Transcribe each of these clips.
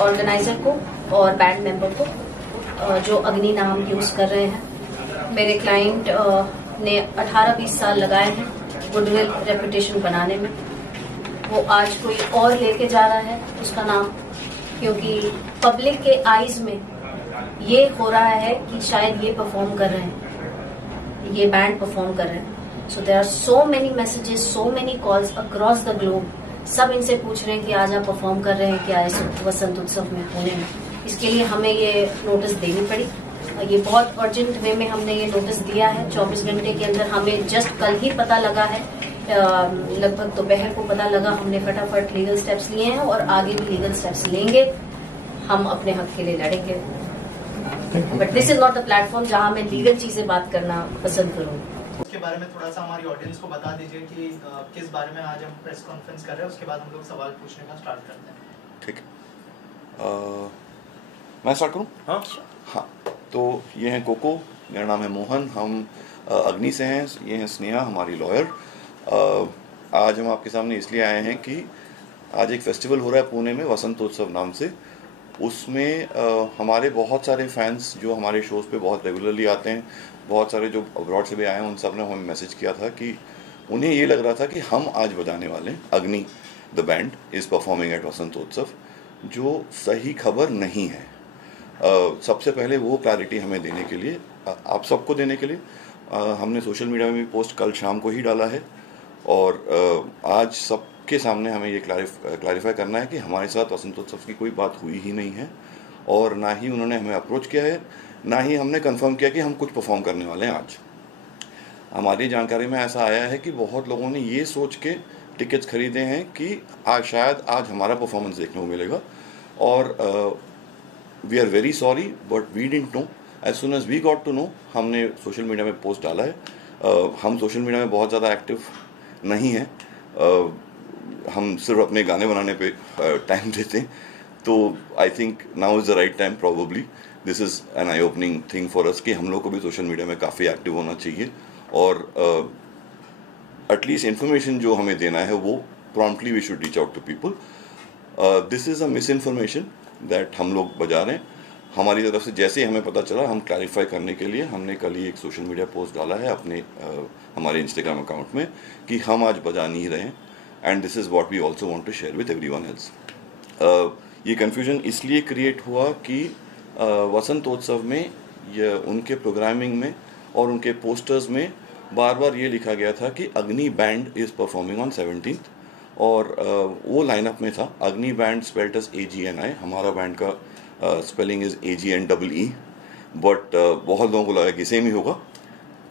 Organiser को और band member को जो अग्नि नाम यूज कर रहे हैं। मेरे क्लाइंट ने 18-20 साल लगाए हैं गुडविल रेपुटेशन बनाने में। वो आज कोई और लेके जा रहा है उसका नाम, क्योंकि पब्लिक के आईज में ये हो रहा है कि शायद ये परफॉर्म कर रहे हैं, ये बैंड परफॉर्म कर रहे हैं। So there are so many messages, so many calls across the globe. सब इनसे पूछ रहे हैं कि आज आप परफॉर्म कर रहे हैं क्या इस वसंत उत्सव में पुणे में। इसके लिए हमें ये नोटिस देनी पड़ी। ये बहुत अर्जेंट वे में हमने ये नोटिस दिया है। 24 घंटे के अंदर हमें जस्ट कल ही पता लगा है, लगभग दोपहर को पता लगा। हमने फटाफट लीगल स्टेप्स लिए हैं और आगे भी लीगल स्टेप्स लेंगे। हम अपने हक के लिए लड़ेंगे, but this is not the platform जहां मैं लीगल चीजें बात करना पसंद करूंगी। उसके बारे में थोड़ा सा हमारी ऑडियंस को बता दीजिए कि किस बारे में आज हम प्रेस कॉन्फ्रेंस कर रहे हैं। उसके बाद हम लोग सवाल पूछने का स्टार्ट करते हैं। ठीक मैं स्टार्ट करूं? हाँ, तो ये हैं कोको, मेरा नाम है मोहन, हम अग्नि से हैं। ये हैं स्नेहा, हमारी लॉयर। आज हम आपके सामने इसलिए आए हैं कि आज एक फेस्टिवल हो रहा है पुणे में, वसंतोत्सव नाम से। उसमें हमारे बहुत सारे फैंस जो हमारे शोज़ पे बहुत रेगुलरली आते हैं, बहुत सारे जो अब्रॉड से भी आए हैं, उन सब ने हमें मैसेज किया था कि उन्हें ये लग रहा था कि हम आज बजाने वाले Agnee the band is performing at Vasantotsav, जो सही खबर नहीं है। सबसे पहले वो क्लैरिटी हमें देने के लिए, आप सबको देने के लिए, हमने सोशल मीडिया में भी पोस्ट कल शाम को ही डाला है। और आज सबके सामने हमें ये क्लैरिफाई करना है कि हमारे साथ वसंतोत्सव की कोई बात हुई ही नहीं है, और ना ही उन्होंने हमें अप्रोच किया है, ना ही हमने कंफर्म किया कि हम कुछ परफॉर्म करने वाले हैं आज। हमारी जानकारी में ऐसा आया है कि बहुत लोगों ने ये सोच के टिकट्स खरीदे हैं कि आज शायद आज हमारा परफॉर्मेंस देखने को मिलेगा। और we are very sorry, but we didn't know. As soon as we got to know, हमने सोशल मीडिया में पोस्ट डाला है। हम सोशल मीडिया में बहुत ज़्यादा एक्टिव नहीं हैं, हम सिर्फ अपने गाने बनाने पे टाइम देते हैं। तो I think now is the right time, probably this is an I opening thing for us कि हम लोग को भी सोशल मीडिया में काफ़ी एक्टिव होना चाहिए, और एटलीस्ट इन्फॉर्मेशन जो हमें देना है वो promptly we should reach out to people. This is a misinformation that हम लोग बजा रहे हैं। हमारी तरफ से जैसे ही हमें पता चला, हम क्लैरिफाई करने के लिए हमने कल ही एक सोशल मीडिया पोस्ट डाला है अपने हमारे इंस्टाग्राम अकाउंट में कि हम आज बजा नहीं रहे हैं, and this is what we also want to share with everyone else. ये कन्फ्यूजन इसलिए क्रिएट हुआ कि वसंतोत्सव में ये उनके प्रोग्रामिंग में और उनके पोस्टर्स में बार बार ये लिखा गया था कि अग्नि band is performing on 17th, और वो लाइनअप में था अग्नि बैंड स्पेल्ड एज AGNI। हमारा बैंड का स्पेलिंग इज़ AGNEE, बट बहुत लोगों को लगा कि सेम ही होगा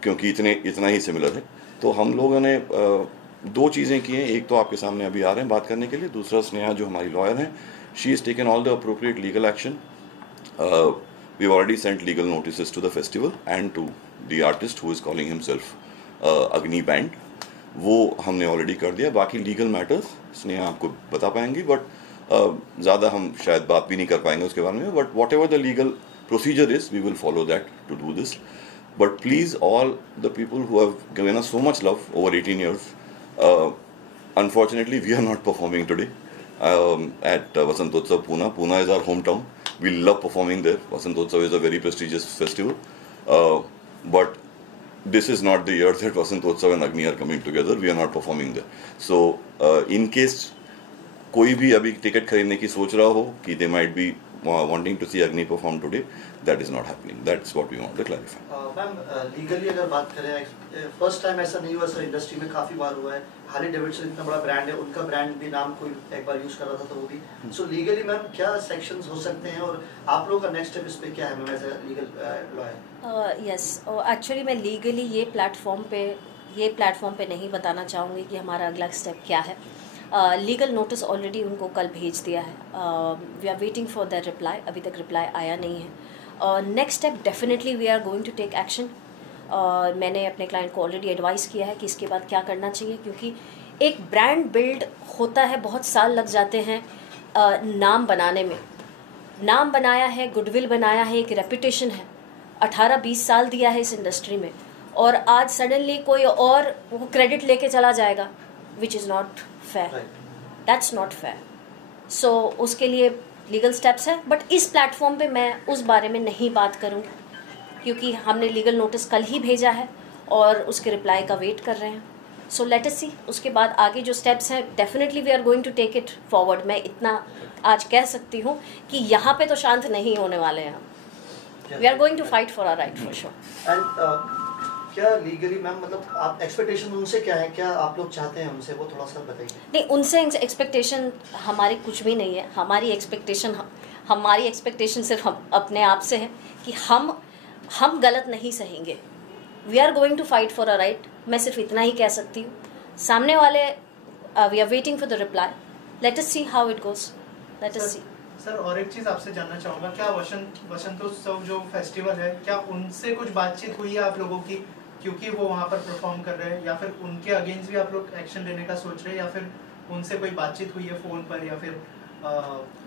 क्योंकि इतना ही सिमिलर है। तो हम लोगों ने दो चीज़ें की हैं। एक तो आपके सामने अभी आ रहे हैं बात करने के लिए, दूसरा स्नेहा जो हमारी लॉयर हैं, she is taken all the appropriate legal action. We already sent legal notice to the festival and to the artist who is calling himself Agni band, वो हमने ऑलरेडी कर दिया। बाकी लीगल मैटर्स स्नेहा आपको बता पाएंगी, बट ज़्यादा हम शायद बात भी नहीं कर पाएंगे उसके बारे में। But whatever the legal procedure is, we will follow that to do this. But please, all the people who have given us so much love over 18 years, unfortunately we are not performing today at Vasantotsav Pune. Pune is our hometown. We love performing there. Vasantotsav is a very prestigious festival, but this is not the year that Vasantotsav and Agni are coming together. We are not performing there. So in case कोई भी अभी ticket खरीदने की सोच रहा हो कि they might be wanting to see Agni perform today, that is not happening. That's what we want to clarify. Ma'am, legally अगर बात करें, फर्स्ट टाइम ऐसा नहीं हुआ सर, इंडस्ट्री में काफ़ी बार हुआ है। हार्ले डेविडसन इतना बड़ा ब्रांड है, उनका ब्रांड भी नाम कोई एक बार यूज़ कर रहा था तो वो भी। सो लीगली मैम क्या सेक्शंस हो सकते हैं, और आप लोगों का नेक्स्ट स्टेप इस पे क्या है ma'am as a legal lawyer? Yes, actually मैं लीगली ये प्लेटफॉर्म पे नहीं बताना चाहूँगी कि हमारा अगला स्टेप क्या है। लीगल नोटिस ऑलरेडी उनको कल भेज दिया है। We are waiting for that reply. अभी तक रिप्लाई आया नहीं है। Next step definitely we are going to take action. मैंने अपने क्लाइंट को ऑलरेडी एडवाइस किया है कि इसके बाद क्या करना चाहिए, क्योंकि एक ब्रांड बिल्ड होता है, बहुत साल लग जाते हैं नाम बनाने में। नाम बनाया है, गुडविल बनाया है, एक रेपुटेशन है, 18-20 साल दिया है इस इंडस्ट्री में, और आज सडनली कोई और वो क्रेडिट लेके चला जाएगा, which is not fair. That's not fair. So उसके लिए लीगल स्टेप्स है, बट इस प्लेटफॉर्म पे मैं उस बारे में नहीं बात करूँगी क्योंकि हमने लीगल नोटिस कल ही भेजा है और उसके रिप्लाई का वेट कर रहे हैं. सो लेट अस सी उसके बाद आगे जो स्टेप्स हैं, definitely we are going to take it forward. मैं इतना आज कह सकती हूँ कि यहाँ पे तो शांत नहीं होने वाले हैं हम. We are going to fight for our right for sure. And क्या लीगली मैम मतलब आप एक्सपेक्टेशन उनसे क्या है, क्या आप लोग चाहते हैं उनसे, वो थोड़ा सा बताइए. नहीं, उनसे एक्सपेक्टेशन हमारी कुछ भी नहीं है. हमारी एक्सपेक्टेशन सिर्फ हम अपने आप से है कि हम गलत नहीं सहेंगे. We are going to fight for a right. मैं सिर्फ इतना ही कह सकती हूँ. सामने वाले we are waiting for the reply. Let us see how it goes. Let us see. Sir और एक चीज़ आपसे जानना चाहूँगा, क्या वसंतोत्सव जो फेस्टिवल है, क्या उनसे कुछ बातचीत हुई है आप लोगों की, क्योंकि वो वहाँ पर परफॉर्म कर रहे हैं, या फिर उनके अगेंस्ट भी आप लोग एक्शन लेने का सोच रहे हैं, या फिर उनसे कोई बातचीत हुई है फ़ोन पर, या फिर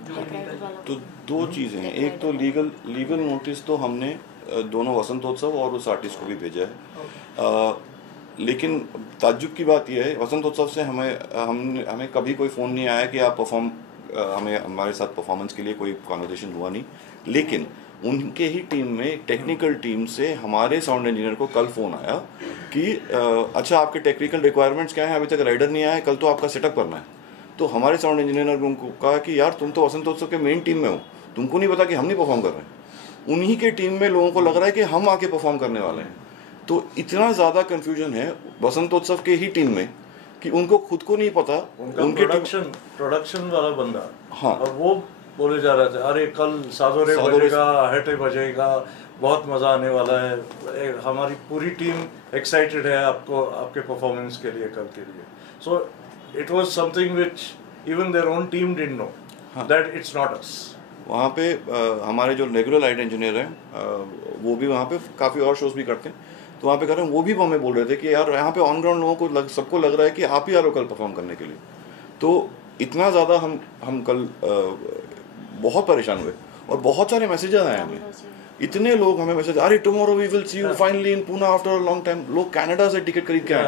जो लीगल? तो दो चीज़ें हैं. एक तो लीगल नोटिस तो हमने दोनों वसंतोत्सव और उस आर्टिस्ट को भी भेजा है. लेकिन ताज्जुब की बात यह है, वसंतोत्सव से हमें कभी कोई फ़ोन नहीं आया कि आप हमारे साथ परफॉर्मेंस के लिए कोई कॉन्वर्सेशन हुआ नहीं. लेकिन उनके ही टीम में टेक्निकल टीम से हमारे साउंड इंजीनियर को कल फ़ोन आया कि अच्छा आपके टेक्निकल रिक्वायरमेंट्स क्या हैं, अभी तक राइडर नहीं आया है, कल तो आपका सेटअप करना है. तो हमारे साउंड इंजीनियर ने उनको कहा कि यार तुम तो वसंतोत्सव के मेन टीम में हो, तुमको नहीं पता कि हम नहीं परफॉर्म कर रहे हैं. उन्हीं के टीम में लोगों को लग रहा है कि हम आके परफॉर्म करने वाले हैं. तो इतना ज़्यादा कन्फ्यूजन है वसंतोत्सव के ही टीम में कि उनको खुद को नहीं पता. उनके प्रोडक्शन वाला बंदा, हाँ, और वो बोले जा रहे थे अरे कल सादोरे बजेगा, हेटे बजेगा, बहुत मज़ा आने वाला है, हमारी पूरी टीम एक्साइटेड है आपके परफॉर्मेंस के लिए, कल के लिए. So it was something which even their own team didn't know that it's not us. वहाँ पे हमारे जो रेगुलर लाइट इंजीनियर हैं वो भी वहाँ पे काफ़ी और शोज़ भी करते हैं. तो वहाँ पे कर रहे हैं, वो भी हमें बोल रहे थे कि यार यहाँ पे ऑन ग्राउंड लोगों को सबको लग रहा है कि आप ही आ रहे हो कल परफॉर्म करने के लिए. तो इतना ज़्यादा हम कल बहुत परेशान हुए और बहुत सारे मैसेजेस आए हमें. इतने लोग हमें मैसेज, अरे tomorrow we will see you finally in Poona after a long time. लोग कनाडा से टिकट खरीद के आए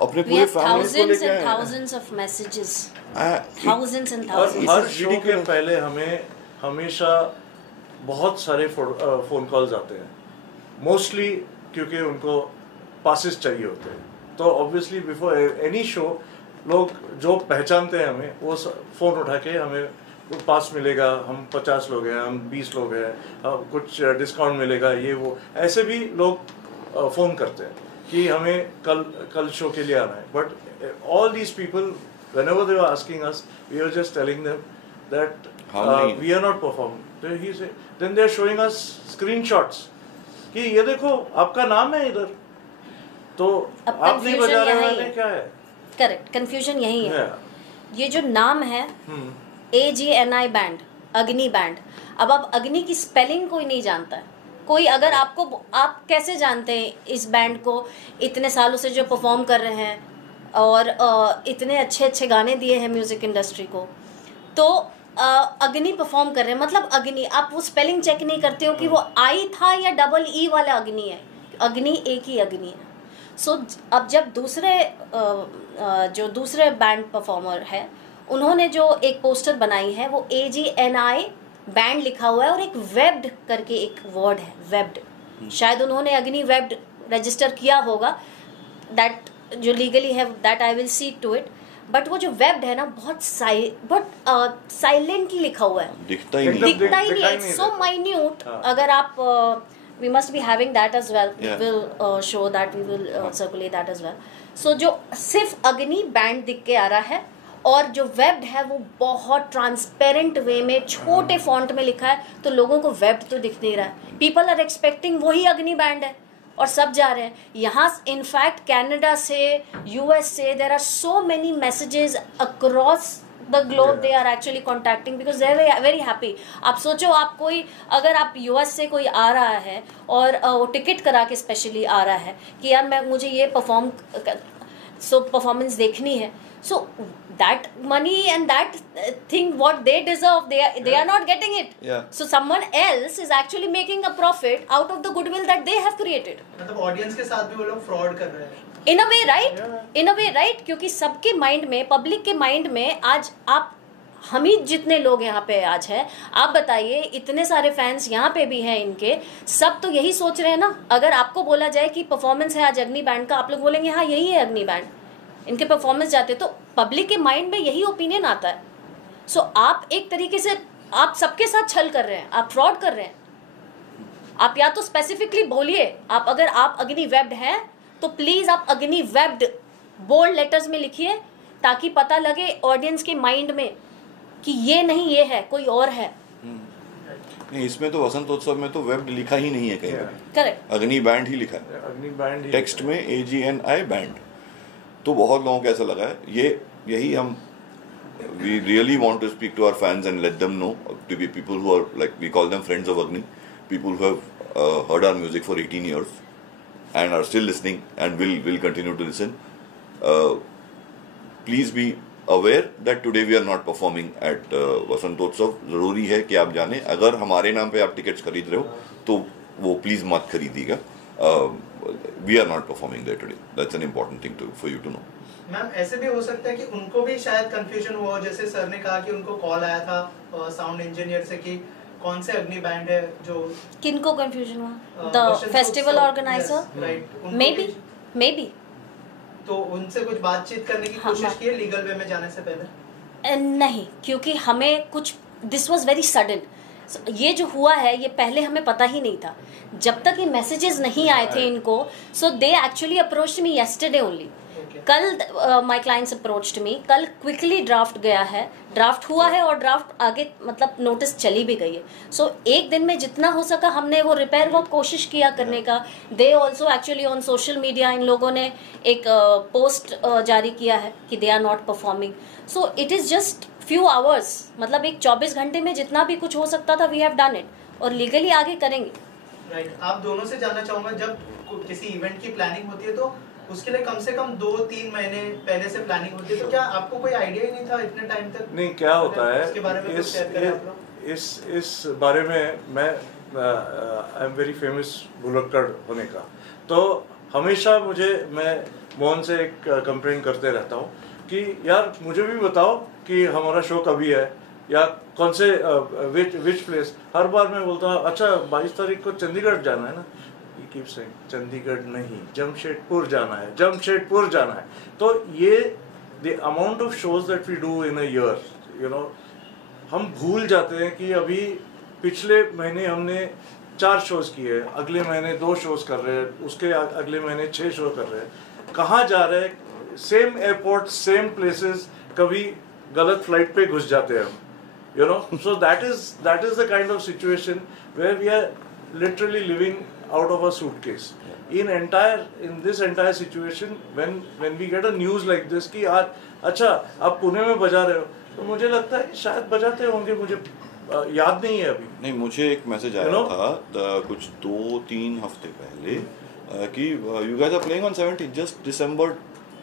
अपने पूरे फैमिली को लेके आए. thousands of messages, thousands and thousands. Her show के पहले हमें हमेशा बहुत सारे फ़ोन कॉल्स आते हैं, मोस्टली क्योंकि उनको पासेस चाहिए होते हैं. तो ऑब्वियसली बिफोर एनी शो लोग जो पहचानते हैं हमें वो फ़ोन उठा के हमें पास मिलेगा, हम 50 लोग हैं, हम 20 लोग हैं, कुछ डिस्काउंट मिलेगा, ये वो ऐसे भी लोग फ़ोन करते हैं कि हमें कल शो के लिए आना है. But all these people whenever they were asking us, we were just telling them that we are not performing. Then they are showing us screenshots कि ये देखो आपका नाम है इधर, तो आप नहीं बजा रहे वाले क्या है. करेक्ट, कंफ्यूजन यही है. ये जो नाम है AGNI बैंड, अग्नि बैंड. अब आप अग्नि की स्पेलिंग कोई नहीं जानता है. कोई अगर आप कैसे जानते हैं इस बैंड को, इतने सालों से जो परफॉर्म कर रहे हैं और इतने अच्छे गाने दिए हैं म्यूज़िक इंडस्ट्री को, तो अग्नि परफॉर्म कर रहे हैं, मतलब अग्नि. आप वो स्पेलिंग चेक नहीं करते हो कि वो आई था या डबल ई वाला अग्नि है. अग्नि एक ही अग्नि है. सो अब जब दूसरे बैंड परफॉर्मर है, उन्होंने जो एक पोस्टर बनाई है वो AGNI बैंड लिखा हुआ है और एक वेब्ड करके एक वर्ड है, वेब्ड. शायद उन्होंने अग्नि वेब्ड रजिस्टर किया होगा, दैट जो लीगली है, that I will see to it. But वो जो वेब्ड है ना, बहुत साइलेंटली लिखा हुआ है, दिखता ही नहीं है. So minute. अगर आप we must be having that as well, we will show that, we will circulate that as well. So जो सिर्फ अग्नि बैंड दिख के आ रहा है और जो वेब्ड है वो बहुत ट्रांसपेरेंट वे में छोटे फॉन्ट में लिखा है, तो लोगों को वेब्ड तो दिख नहीं रहा है. पीपल आर एक्सपेक्टिंग वही अग्नि बैंड है और सब जा रहे हैं. यहाँ इनफैक्ट कनाडा से, US से, there are so many messages across the globe. They are actually contacting because they are very happy. आप सोचो, आप कोई अगर आप US से कोई आ रहा है और वो टिकट करा के स्पेशली आ रहा है कि यार मुझे ये परफॉर्मेंस देखनी है. So that money and that thing what they deserve, they are not getting it. Yeah. So someone else is actually making a profit out of the goodwill that they have created. मतलब audience के साथ भी वो लोग fraud कर रहे हैं. In a way, right? In a way, right? क्योंकि सबके माइंड में, पब्लिक के माइंड में आज आप हम ही जितने लोग यहाँ पे आज है, आप बताइए इतने सारे फैंस यहाँ पे भी हैं इनके, सब तो यही सोच रहे हैं ना। अगर आपको बोला जाए कि परफॉर्मेंस है आज अग्नि बैंड का, आप लोग बोलेंगे हाँ यही है अग्नि बैंड, इनके परफॉर्मेंस जाते, तो पब्लिक के माइंड में यही ओपिनियन आता है। सो आप एक तरीके से आप सबके साथ छल कर रहे हैं, आप फ्रॉड कर रहे हैं। आप या तो स्पेसिफिकली बोलिए, आप अगर आप अग्नि वेब्ड हैं तो प्लीज आप अग्नि वेब्ड बोल्ड लेटर्स में लिखिए, ताकि पता लगे ऑडियंस के माइंड में कि ये नहीं ये है, कोई और है। नहीं, इसमें तो वसंतोत्सव में तो वेब लिखा ही नहीं है कहीं। करेक्ट, अग्नि बैंड ही लिखा है, अग्नि बैंड टेक्स्ट में AGNI बैंड। तो बहुत लोगों को ऐसा लगा है, यही हम we really want to speak to our fans and let them know, to be people who are like, we call them friends of Agni, people who have heard our music for 18 years and are still listening and will continue to listen. Please be aware that today we are not performing at वसंतोत्सव। जरूरी है कि आप जाने, अगर हमारे नाम पे आप टिकट्स खरीद रहे हो तो वो प्लीज मत खरीदिएगा। We are not performing there today. That's an important thing for you to know. Ma'am ऐसे भी हो सकता है कि उनको भी शायद कंफ्यूजन हुआ, जैसे सर ने कहा कि उनको कॉल आया था साउंड इंजीनियर से कि कौन से अग्नि बैंड है जो, किनको कंफ्यूजन हुआ? The festival organiser, right, may be तो उनसे कुछ बातचीत करने की कोशिश की है लीगल वे में जाने से पहले? नहीं, क्योंकि हमें कुछ, दिस वाज वेरी सडन। ये जो हुआ है ये पहले हमें पता ही नहीं था, जब तक ये मैसेजेस नहीं आए थे इनको। So they actually approached me yesterday only. कल माय क्लाइंट्स अप्रोच्ड मी, कल क्विकली ड्राफ्ट गया है, ड्राफ्ट हुआ है और ड्राफ्ट आगे मतलब नोटिस चली भी गई है। सो एक दिन में जितना हो सका हमने वो रिपेयर वर्क कोशिश किया करने का। They also actually on social media इन लोगों ने एक पोस्ट जारी किया है कि they are not performing. So it is just few hours, मतलब एक 24 घंटे में जितना भी कुछ हो सकता था वी हैव डन इट, और लीगली आगे करेंगे। राइट, आप दोनों से जानना चाहूँगा, जब किसी इवेंट की प्लानिंग होती है तो उसके लिए कम से कम 2-3 महीने पहले से प्लानिंग होती है, तो क्या आपको कोई आइडिया ही नहीं था इतने टाइम तक? नहीं, क्या होता है इसके बारे में कुछ शेयर करें आप लोग। इस बारे में मैं आई एम वेरी फेमस भुलक्कड़ होने का, तो हमेशा मैं मोहन से एक कंप्लेन करते रहता हूँ कि यार मुझे भी बताओ कि हमारा शो कभी है या कौन से विच प्लेस। हर बार मैं बोलता हूँ अच्छा 22 तारीख को चंडीगढ़ जाना है ना, कीप सेइंग चंडीगढ़ नहीं, जमशेदपुर जाना है, जमशेदपुर जाना है। तो ये the amount of shows that we do in a year, you know, हम भूल जाते हैं कि अभी पिछले महीने हमने 4 शोज किए, अगले महीने 2 शोज कर रहे हैं, उसके अगले महीने 6 शो कर रहे हैं। कहाँ जा रहे हैं? सेम एयरपोर्ट, सेम प्लेसेस, कभी गलत फ्लाइट पे घुस जाते हैं हम, you know. So that is the kind of situation where we are literally living out of a suitcase. In this entire situation, when we get a news like this कि यार अच्छा आप पुणे में बजा रहे हो, तो मुझे लगता है शायद बजाते होंगे, मुझे याद नहीं है अभी। नहीं, मुझे एक मैसेज आया था कुछ 2-3 हफ्ते पहले कि you guys are playing on 17th, just December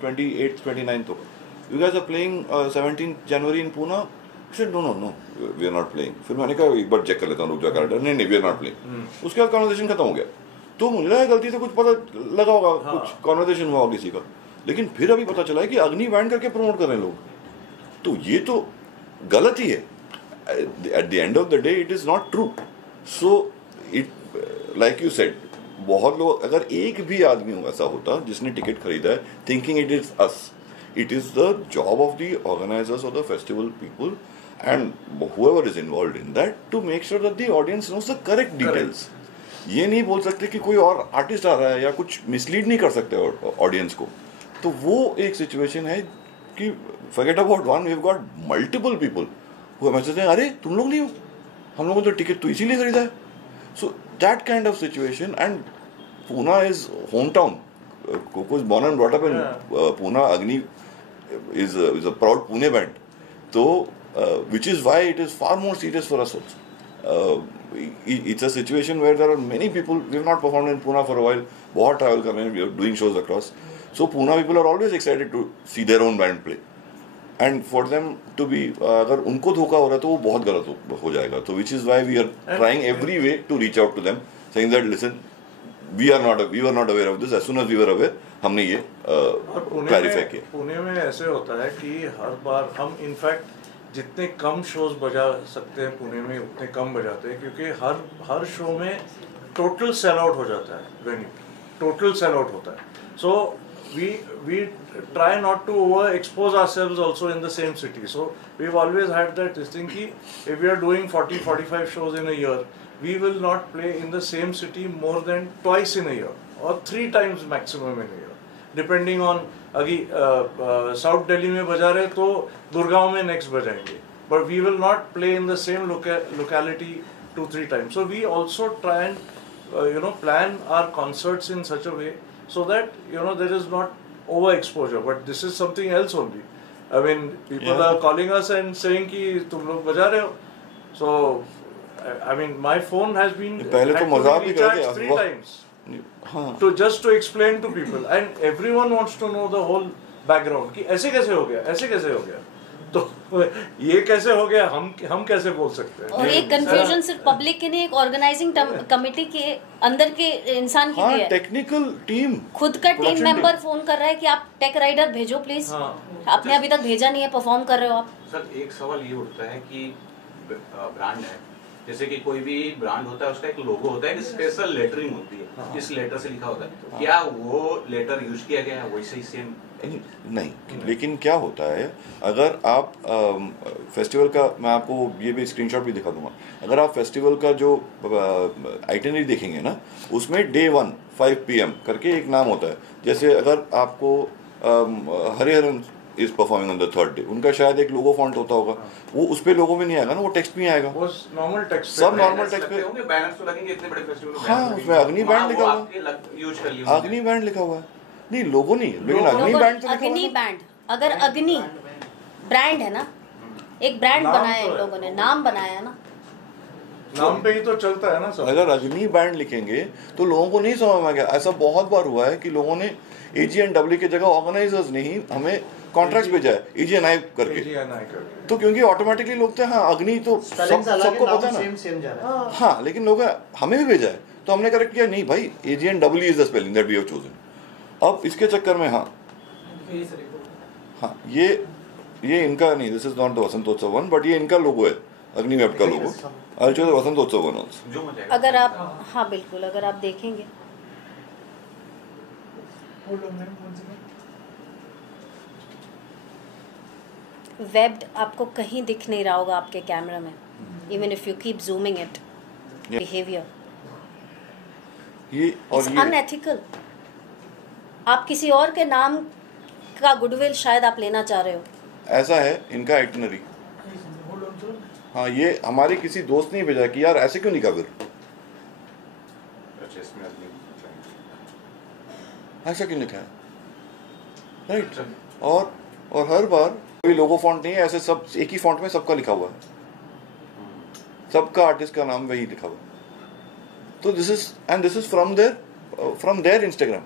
28th 29th को, you guys are playing 17th January in Pune। said no we are not playing। फिर मैंने कहा एक बार चेक कर लेता हूँ, रुक जा कैलेंडर, नहीं we are not playing। उसके बाद कॉन्वर्सेशन खत्म हो गया। तो मुझे लगा गलती से कुछ पता लगा होगा, कुछ कॉन्वर्सेशन हुआ होगा किसी का, लेकिन फिर अभी पता चला है कि अग्नि बैंड करके प्रमोट कर रहे हैं लोग। तो ये तो गलत ही है। At the end of the day it is not true. So it like you said, बहुत लोग, अगर एक भी आदमी ऐसा होता जिसने टिकट खरीदा है thinking it is us, it is the job of the organizers of the festival people and whoever is involved in that to make sure that the audience knows the correct details। ये नहीं बोल सकते कि कोई और artist आ रहा है या कुछ मिसलीड नहीं कर सकते ऑडियंस को। तो वो एक सिचुएशन है कि forget about one, we've got multiple people who message हैं, अरे तुम लोग नहीं हो, हम लोगों ने तो टिकट तो इसीलिए खरीदा है। So that kind of situation, and Pune is hometown। Coco is born and brought up in Pune। Agni is a proud Pune band, so which is why it is far more serious for us also। It's a situation where there are many people, we have not performed in Pune for a while, बहुत travel कर रहे हैं, we are doing shows across, so Pune people are always excited to see their own band play, and for them to be अगर उनको धोखा हो रहा है तो वो बहुत गलत हो जाएगा। तो which is why we are trying every way to reach out to them, saying that listen, we were not aware of this, as soon as we were aware हमने ये क्लैरिफाई किया। पुणे में ऐसे होता है कि हर बार हम इनफैक्ट जितने कम शोज बजा सकते हैं पुणे में उतने कम बजाते हैं, क्योंकि हर शो में टोटल सेल आउट हो जाता है वेन्यू, टोटल सेल आउट होता है. सो we try not to over expose ourselves also in the same city. So we've always had that this thing ki if we are doing 40-45 shows in a year, we will not play in the same city more than twice in a year or 3 times maximum in a year, depending on अभी south Delhi में बजा रहे तो गुड़गांव में next बजाएंगे, but we will not play in the same locality 2-3 times. So we also try and plan our concerts in such a way so that there is not overexposure. But this is something else only. I mean, people are calling us and saying कि तुम लोग बजा रहे हो. So I mean, my phone has been पहले तो मजाक भी कर दिया 3 times. तो just to explain to people, and everyone wants to know the whole background कि ऐसे कैसे हो गया, ऐसे कैसे हो गया, तो ये कैसे हो गया, हम कैसे बोल सकते हैं. और एक कंफ्यूजन सिर्फ पब्लिक के नहीं, एक ऑर्गेनाइजिंग कमेटी के अंदर के इंसान की भी है. टेक्निकल टीम, खुद का टीम मेंबर फोन कर रहा है कि आप टेक राइडर भेजो प्लीज. आपने अभी तक भेजा नहीं है, परफॉर्म कर रहे हो आप. सर एक सवाल ये उठता है कि ब्रांड है, जैसे कि कोई भी ब्रांड होता है उसका एक लोगो होता है, एक स्पेशल लेटरिंग होती है, इस लेटर से लिखा होता है. क्या वो लेटर यूज किया गया है वैसे ही सेम? नहीं, लेकिन क्या होता है, अगर आप फेस्टिवल का, मैं आपको ये भी स्क्रीनशॉट भी दिखा दूंगा, अगर आप फेस्टिवल का जो आइटनरी देखेंगे ना, उसमें Day 1 5 PM करके एक नाम होता है. जैसे अगर आपको Hariharan is performing on the 3rd day, उनका शायद एक लोगो फॉन्ट होता होगा, वो उस पे लोगो में नहीं आएगा ना, वो टेक्स्ट में आएगा, वो नॉर्मल टेक्स्ट, सब नॉर्मल टेक्स्ट पे होंगे. बैनर्स तो लगेंगे इतने बड़े फेस्टिवल में. हाँ, उसमें अग्नि बैंड लिखा हुआ है, अग्नि बैंड लिखा हुआ है. नहीं, लोगो नहीं, लेकिन अग्नि बैंड तो लिखा हुआ है. अग्नि बैंड, अगर अग्नि ब्रांड है ना, एक ब्रांड बनाया है लोगों ने, नाम बनाया है ना, नाम पे ही तो चलता है ना सब. अगर अग्नि बैंड लिखेंगे तो लोगों को नहीं समझ में आ गया. ऐसा बहुत बार हुआ है कि लोगों ने AG&W की जगह ऑर्गेनाइजर्स ने ही हमें कॉन्ट्रैक्ट भेजा है AG&I करके, तो क्योंकि ऑटोमेटिकली लोग थे, हाँ अग्नि तो सबको पता है ना, हाँ, लेकिन लोग हमें भी भेजा है, तो हमने करेक्ट किया, नहीं भाई AG&W is the spelling that we have chosen. अब इसके चक्कर में हाँ, ये इनका नहीं, this is not the Vasantotsav one, but ये इनका लोगो है, अग्नि वेब का logo. I chose Vasantotsav one also. अगर आप, हाँ बिल्कुल, अगर आप देखेंगे वेब्ड आपको कहीं दिख नहीं रहा होगा आपके कैमरा में, even if you keep zooming it. Behaviour ये और ये अनएथिकल. आप किसी और के नाम का गुडविल शायद आप लेना चाह रहे हो. ऐसा है इनका आइटनरी. हाँ, ये हमारे किसी दोस्त ने भेजा कि यार ऐसे क्यों लिखा, फिर ऐसा क्यों लिखा है, राइट. और हर बार कोई लोगो फॉन्ट नहीं है, ऐसे सब एक ही फॉन्ट में सबका लिखा हुआ है, सबका आर्टिस्ट का नाम वही लिखा हुआ है. तो this is from their Instagram.